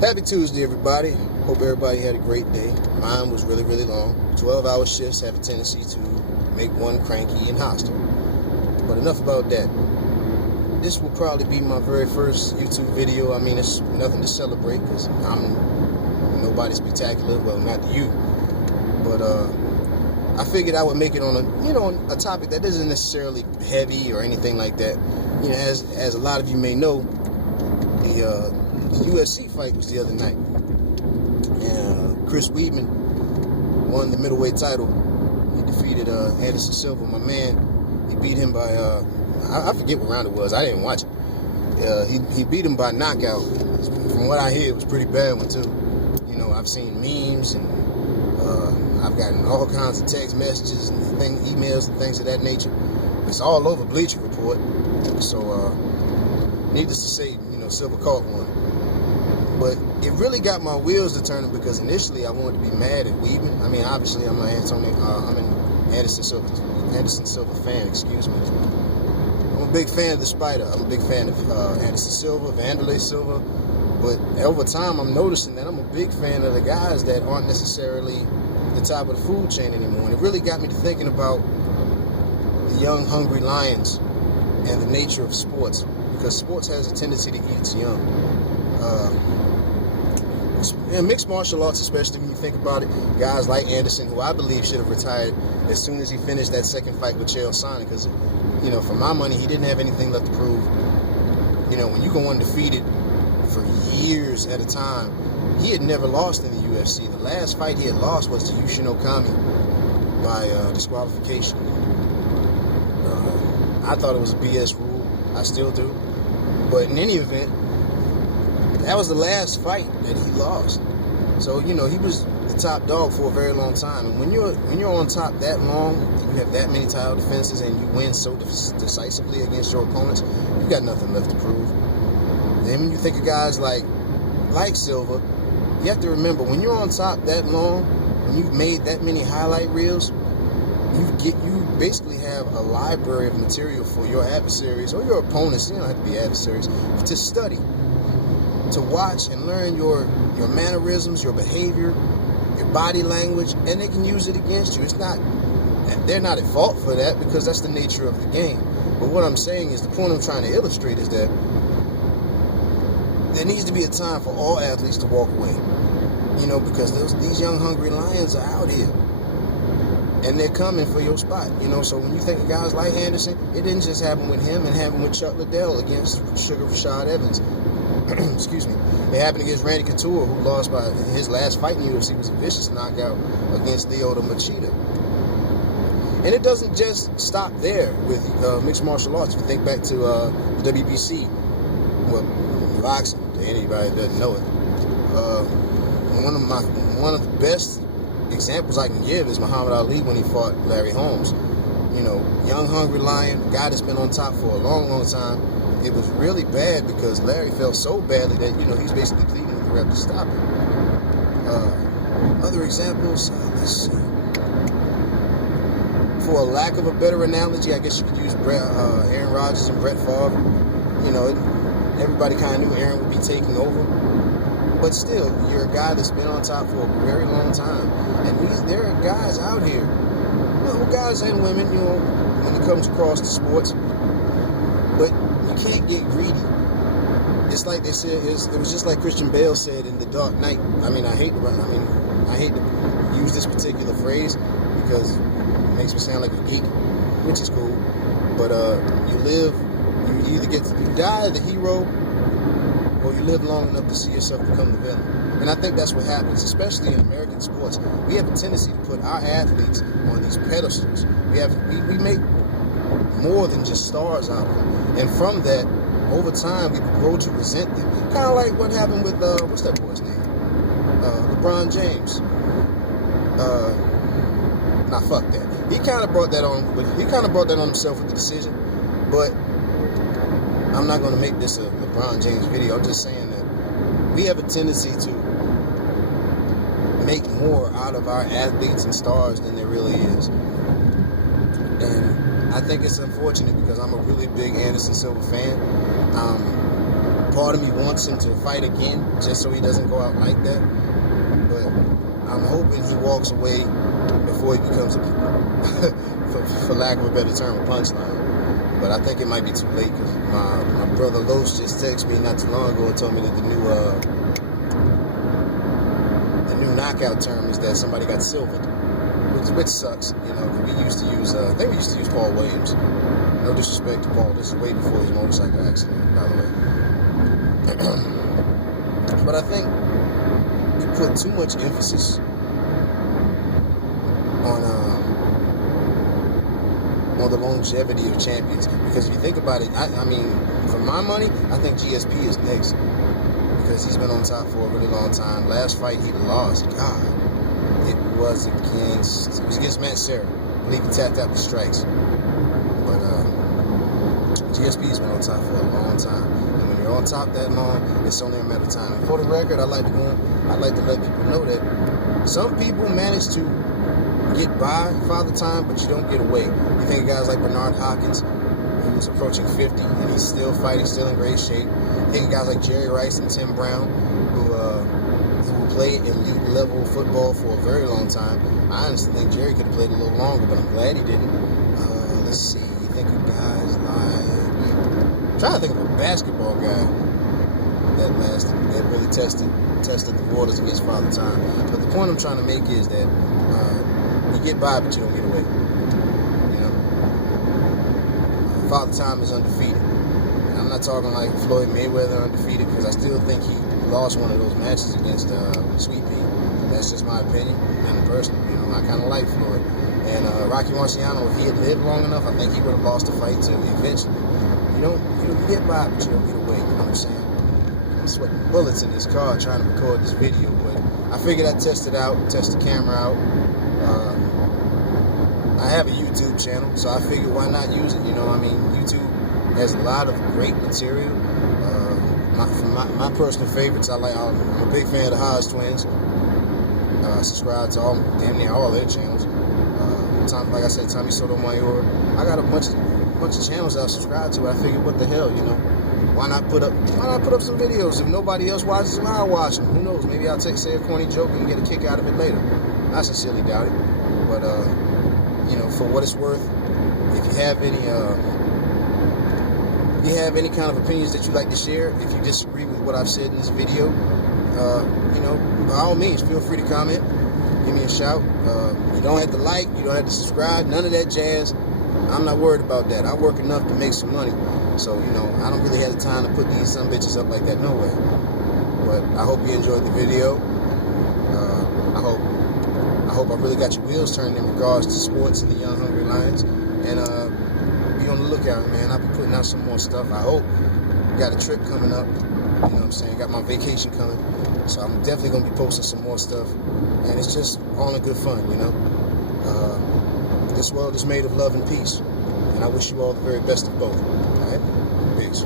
Happy Tuesday, everybody. Hope everybody had a great day. Mine was really, really long. 12-hour shifts have a tendency to make one cranky and hostile. But enough about that. This will probably be my very first YouTube video. I mean, it's nothing to celebrate because I'm nobody spectacular. Well, not you. But I figured I would make it on a topic that isn't necessarily heavy or anything like that. You know, as a lot of you may know, the UFC fight was the other night. And Chris Weidman won the middleweight title. He defeated Anderson Silva, my man. He beat him by, I forget what round it was. I didn't watch it. He beat him by knockout. From what I hear, it was a pretty bad one, too. You know, I've seen memes and I've gotten all kinds of text messages and emails and things of that nature. It's all over Bleacher Report. So, needless to say, Silva caught one. But it really got my wheels to turning because initially I wanted to be mad at Weidman. I mean, obviously I'm an Anderson Silva fan, excuse me. I'm a big fan of the Spider. I'm a big fan of Anderson Silva, Wanderlei Silva. But over time I'm noticing that I'm a big fan of the guys that aren't necessarily the top of the food chain anymore. And it really got me to thinking about the young, hungry lions and the nature of sports. Because sports has a tendency to eat its young. And mixed martial arts, especially when you think about it, guys like Anderson, who I believe should have retired as soon as he finished that second fight with Chael Sonnen, because, for my money, he didn't have anything left to prove. When you go undefeated for years at a time, he had never lost in the UFC. The last fight he had lost was to Yushin Okami by disqualification. I thought it was a BS rule. I still do. But in any event, that was the last fight that he lost. So, he was the top dog for a very long time. And when you're on top that long, you have that many title defenses, and you win so decisively against your opponents, you've got nothing left to prove. Then when you think of guys like Silva, you have to remember, when you're on top that long, when you've made that many highlight reels, you basically have a library of material for your adversaries or your opponents, you don't have to be adversaries, to study, to watch and learn your mannerisms, your behavior, your body language, and they can use it against you. They're not at fault for that because that's the nature of the game. But what I'm saying is, the point I'm trying to illustrate is that there needs to be a time for all athletes to walk away, because these young hungry lions are out here. And they're coming for your spot, So when you think of guys like Anderson, it didn't just happen with him. It happened with Chuck Liddell against Sugar Rashad Evans. Excuse me. It happened against Randy Couture, who lost by his last fight in the UFC was a vicious knockout against Lyoto Machida. And it doesn't just stop there with mixed martial arts. If you think back to the WBC, boxing, to anybody that doesn't know it, one of the best examples I can give is Muhammad Ali when he fought Larry Holmes. Young, hungry lion, a guy that's been on top for a long, long time. It was really bad because Larry felt so badly that, he's basically pleading with the ref to stop him. Other examples, let's see. For a lack of a better analogy, I guess you could use Aaron Rodgers and Brett Favre. Everybody kind of knew Aaron would be taking over. But still, you're a guy that's been on top for a very long time. And there are guys out here, guys and women, when it comes across to sports. But you can't get greedy. It's like they said, it was just like Christian Bale said in The Dark Knight. I hate to use this particular phrase because it makes me sound like a geek, which is cool. But you die the hero, or you live long enough to see yourself become the villain. And I think that's what happens, especially in American sports. We have a tendency to put our athletes on these pedestals. We make more than just stars out of them. And from that, over time, we grow to resent them. Kind of like what happened with, what's that boy's name? LeBron James. Fuck that. He kind of brought that on himself with the decision. But I'm not going to make this a LeBron James video. I'm just saying that we have a tendency to make more out of our athletes and stars than there really is. And I think it's unfortunate because I'm a really big Anderson Silva fan. part of me wants him to fight again, just so he doesn't go out like that. But I'm hoping he walks away before he becomes, for lack of a better term, a punchline. But I think it might be too late, because my brother Los just texted me not too long ago and told me that the new knockout term is that somebody got silvered, which sucks. You know, we used to use, I think we used to use Paul Williams. No disrespect to Paul. This is way before his motorcycle accident, by the way. But I think we put too much emphasis on the longevity of champions. Because if you think about it, I mean, for my money, I think GSP is next, because he's been on top for a really long time. Last fight he lost, God, it was against Matt Serra. I believe he tapped out the strikes. But GSP's been on top for a long time. And when you're on top that long, it's only a matter of time. And for the record, I'd like to let people know that some people manage to get by Father Time, but you don't get away. You think of guys like Bernard Hopkins, who's approaching 50, and he's still fighting, still in great shape. You think of guys like Jerry Rice and Tim Brown, who will play elite level football for a very long time. I honestly think Jerry could have played a little longer, but I'm glad he didn't. Let's see. You think of guys like... I'm trying to think of a basketball guy that really tested the waters against Father Time. But the point I'm trying to make is that you get by, but you don't get away. You know, Father Time is undefeated. And I'm not talking like Floyd Mayweather undefeated, because I still think he lost one of those matches against Sweet Pea. That's just my opinion, and personally, you know, I kind of like Floyd. And Rocky Marciano, if he had lived long enough, I think he would have lost the fight too eventually. You get by, but you don't get away. You know what I'm saying? I'm sweating bullets in this car trying to record this video, but I figured I'd test the camera out. I have a YouTube channel, so I figured why not use it. You know, I mean, YouTube has a lot of great material. My personal favorites, I'm a big fan of the Hodge Twins. I subscribe to damn near all their channels. Like I said, Tommy Sotomayor. I got a bunch of channels that I subscribe to. I figured, what the hell, you know? Why not put up some videos? If nobody else watches them, I'll watch them. Who knows? Maybe I'll say a corny joke and get a kick out of it later. I sincerely doubt it. But you know, for what it's worth, if you have any kind of opinions that you'd like to share, if you disagree with what I've said in this video, you know, by all means, feel free to comment. Give me a shout. You don't have to like, you don't have to subscribe, none of that jazz. I'm not worried about that. I work enough to make some money. So, you know, I don't really have the time to put these some bitches up like that, no way. But I hope you enjoyed the video. I hope I really got your wheels turned in regards to sports and the Young Hungry Lions. And be on the lookout, man. I'll be putting out some more stuff. I hope. Got a trip coming up. You know what I'm saying? Got my vacation coming. So I'm definitely going to be posting some more stuff. And it's just all in good fun, you know? This world is made of love and peace. And I wish you all the very best of both. All right? Peace.